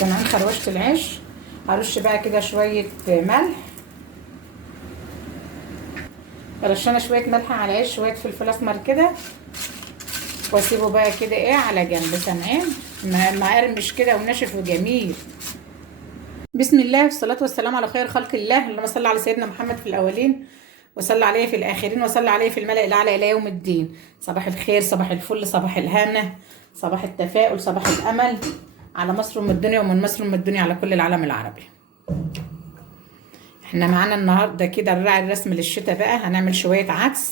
كمان خروشت العيش. هرش بقى كده شويه ملح، رشنا شويه ملح على العيش، شويه فلفل اسمر كده، واسيبه بقى كده ايه على جنب. سامعين؟ مقرمش كده وناشف وجميل. بسم الله والصلاة والسلام على خير خلق الله. اللهم صل على سيدنا محمد في الأولين، وصل عليه في الآخرين، وصل عليه في الملأ الأعلى إلى يوم الدين. صباح الخير، صباح الفل، صباح الهنا، صباح التفاؤل، صباح الأمل على مصر ومن الدنيا، ومن مصر ومن الدنيا على كل العالم العربي. احنا معانا النهاردة كده الراعي الرسمي للشتاء بقى. هنعمل شوية عدس،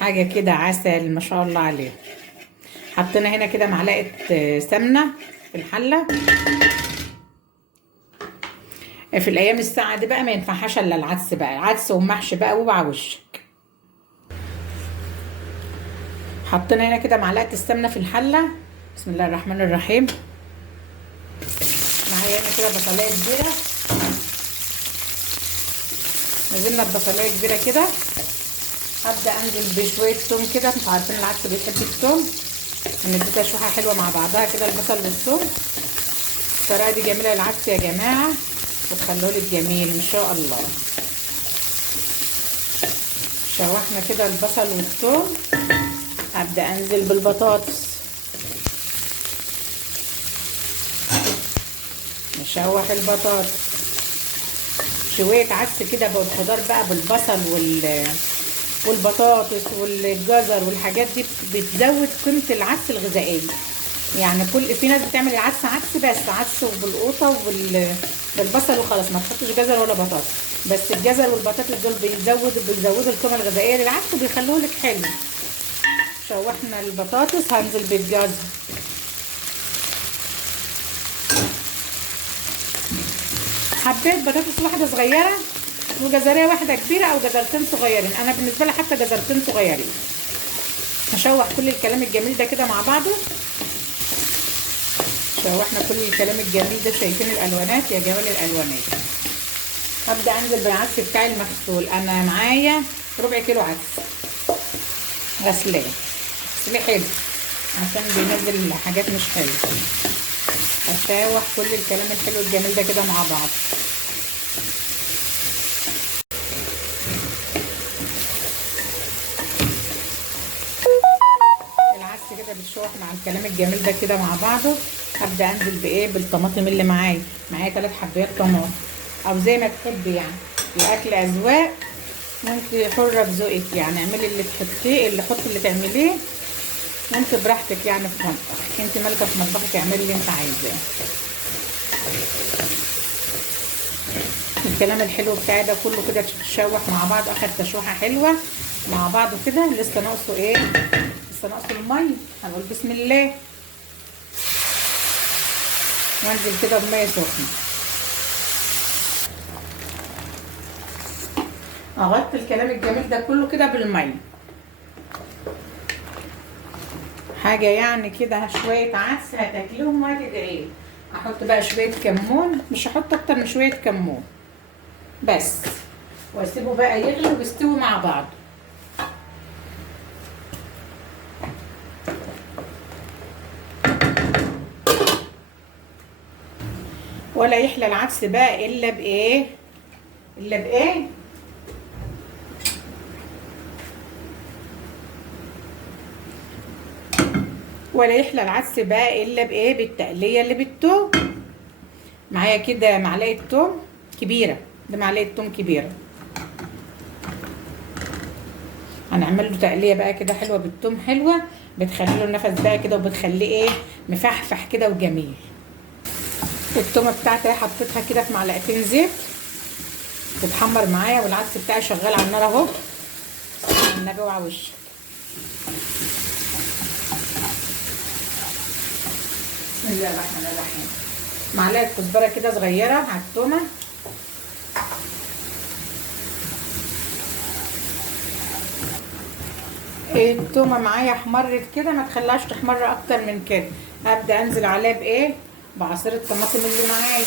حاجة كده عسل ما شاء الله عليه. حطينا هنا كده معلقة سمنة في الحلة. في الايام الساعه دي بقى ما ينفعهاش الا العدس بقى، عدس ومحشي بقى وبع وشك. حطينا هنا كده معلقه السمنه في الحله. بسم الله الرحمن الرحيم. معايا هنا كده بصلايه كبيره، نزلنا ببصلايه كبيره كده. هبدا انزل بشويه توم كده، انتوا عارفين العدس بيحب التوم، هندي تشويحه حلوه مع بعضها كده البصل والثوم. الطريقه دي جميله للعدس يا جماعه، وتخلوه لك جميل ان شاء الله. شوحنا كده البصل والثوم، هبدأ انزل بالبطاطس، نشوح البطاطس. شوية عدس كده بالخضار بقى، بالبصل والبطاطس والجزر والحاجات دي بتزود قيمة العدس الغذائية. يعني في ناس بتعمل العدس عدس بس، عدس وبالقوطة بالبصل وخلاص، ما تحطش جزر ولا بطاطس. بس الجزر والبطاطس دول بيزودوا القيمة الغذائية للعدس وبيخلوه لك حلو. شوحنا البطاطس، هنزل بالجزر. حبيت بطاطس واحده صغيره وجزريه واحده كبيره، او جزرتين صغيرين. انا بالنسبه لي حتى جزرتين صغيرين. هشوح كل الكلام الجميل ده كده مع بعضه. شوحنا كل الكلام الجميل ده، شايفين الالوانات يا جمال الالوانات. هبدا انزل بالعدس بتاعي المغسول. انا معايا ربع كيلو عدس غسلاه، غسلاه حلو عشان بينزل حاجات مش حلوه. هشوح كل الكلام الحلو الجميل ده كده مع بعض. العدس كده بتشوح مع الكلام الجميل ده كده مع بعضه. هبدا انزل بايه؟ بالطماطم اللي معايا. 3 حبات طماطم، او زي ما تحبي يعني، الاكل اذواق، وانت حره بذوقك يعني. اعملي اللي تحطيه، اللي حطي اللي تعمليه وانت براحتك يعني في مطبخك. انت مالكه في مطبخك، اعملي اللي انت عايزاه. الكلام الحلو بتاعي ده كله كده تشوح مع بعض، اخر تشويحه حلوه مع بعض كده. لسه ناقصه ايه؟ لسه ناقصه الميه. هنقول بسم الله وانزل كده بميه سخنه. اغطي الكلام الجميل ده كله كده بالميه. حاجه يعني كده شويه عدس هتاكليهم ما تدعي. احط بقى شويه كمون، مش هحط اكتر من شويه كمون بس، واسيبه بقى يغلي ويستوي مع بعض. ولا يحلى العدس بقى الا بايه؟ الا بايه؟ ولا يحلى العدس بقى الا بايه؟ بالتقليه اللي بالثوم. معايا كده معلقه ثوم كبيره، ده معلقه ثوم كبيره. هنعمل له تقليه بقى كده حلوه بالثوم، حلوه بتخلي له النفس بقى كده، وبتخليه ايه؟ مفحفح كده وجميل. التومه بتاعتي حطيتها كده في معلقتين زيت تتحمر معايا، والعدس بتاعي شغال على النار اهو. النبي اوعى وشك. بسم الله الرحمن الرحيم. معلقه كزبره كده صغيره على التومه. التومه معايا احمرت كده، ما تخليهاش تحمر اكتر من كده. هبدا انزل عليها بايه؟ بعصير الطماطم اللي معايا.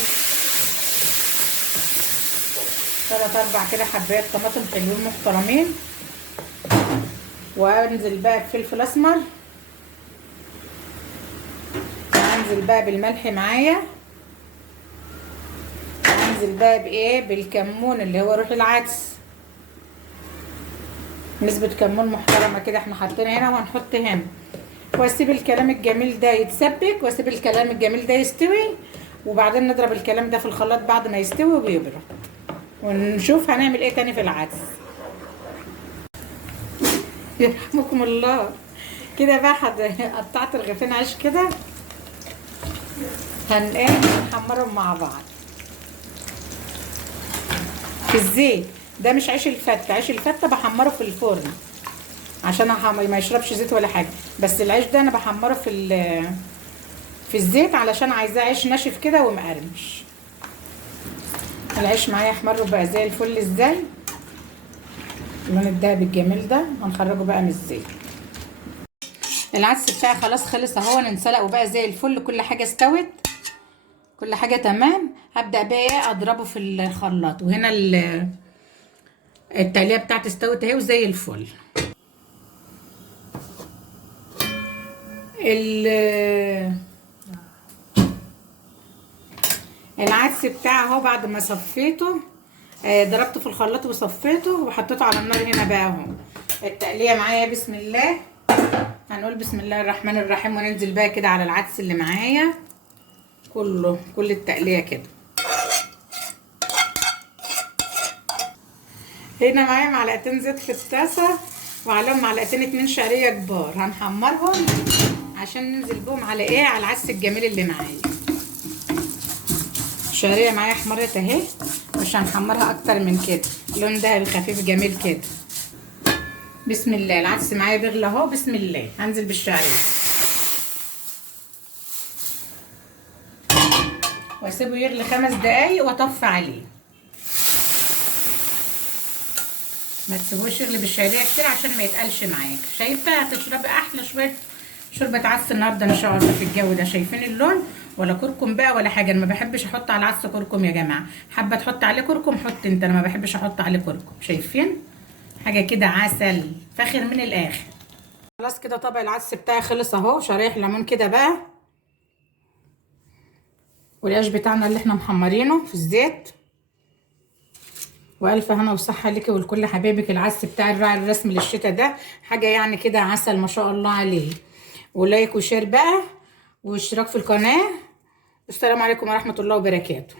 3 4 كده حبايات طماطم حلوين محترمين. وانزل بقى بفلفل اسمر، وانزل بقى بالملح معايا. هننزل بقى بايه؟ بالكمون اللي هو روح العدس. نسبة كمون محترمة كده احنا حاطينها هنا وهنحط هنا. واسيب الكلام الجميل ده يتسبك، واسيب الكلام الجميل ده يستوي، وبعدين نضرب الكلام ده في الخلاط بعد ما يستوي ويبرد، ونشوف هنعمل ايه تاني في العدس. يرحمكم الله. كده بقى قطعت رغيفين عيش كده، ايه نحمرهم مع بعض في الزيت. ده مش عيش الفتة، عيش الفتة بحمره في الفرن عشان ما يشربش زيت ولا حاجه، بس العيش ده انا بحمره في الزيت علشان عايزاه عيش ناشف كده ومقرمش. العيش معايا احمر بقى زي الفل ازاي، اللون الدهبي الجميل ده. هنخرجه بقى من الزيت. العدس بتاعي خلاص خلص اهو، انسلق وبقى زي الفل، كل حاجه استوت، كل حاجه تمام. هبدا بقى ايه؟ اضربه في الخلاط. وهنا التقليه بتاعتي استوت اهي وزي الفل. العدس بتاعي اهو بعد ما صفيته، ضربته في الخلاط وصفيته وحطيته على النار هنا بقى اهو. التقليه معايا بسم الله. هنقول بسم الله الرحمن الرحيم وننزل بقى كده على العدس اللي معايا كل التقليه كده. هنا معايا معلقتين زيت في الطاسه، وعليهم معلقتين 2 شعريه كبار، هنحمرهم عشان ننزل بهم على ايه؟ على العدس الجميل اللي معايا. الشعريه معايا احمرت اهي، مش هنحمرها اكتر من كده، لون دهبي خفيف جميل كده. بسم الله. العدس معايا بيغلى اهو، بسم الله. هنزل بالشعريه واسيبه يغلي 5 دقايق واطفي عليه. ما تسيبوش يغلي بالشعريه كتير عشان ما يتقلش معاك. شايفه؟ هتشربي احلى شويه شوربه عدس النهارده ان شاء الله في الجو ده. شايفين اللون؟ ولا كركم بقى ولا حاجه. انا ما بحبش احط على العدس كركم يا جماعه، حابه تحط عليه كركم حط انت، انا ما بحبش احط عليه كركم. شايفين؟ حاجه كده عسل فاخر من الاخر. خلاص كده طبق العدس بتاعي خلص اهو. شرايح ليمون كده بقى، والعيش بتاعنا اللي احنا محمرينه في الزيت. والف هنا وصحه ليكي ولكل حبايبك. العدس بتاع الراعي الرسمي للشتاء ده حاجه يعني كده عسل ما شاء الله عليه. ولايك وشير بقى واشتراك في القناه. السلام عليكم ورحمه الله وبركاته.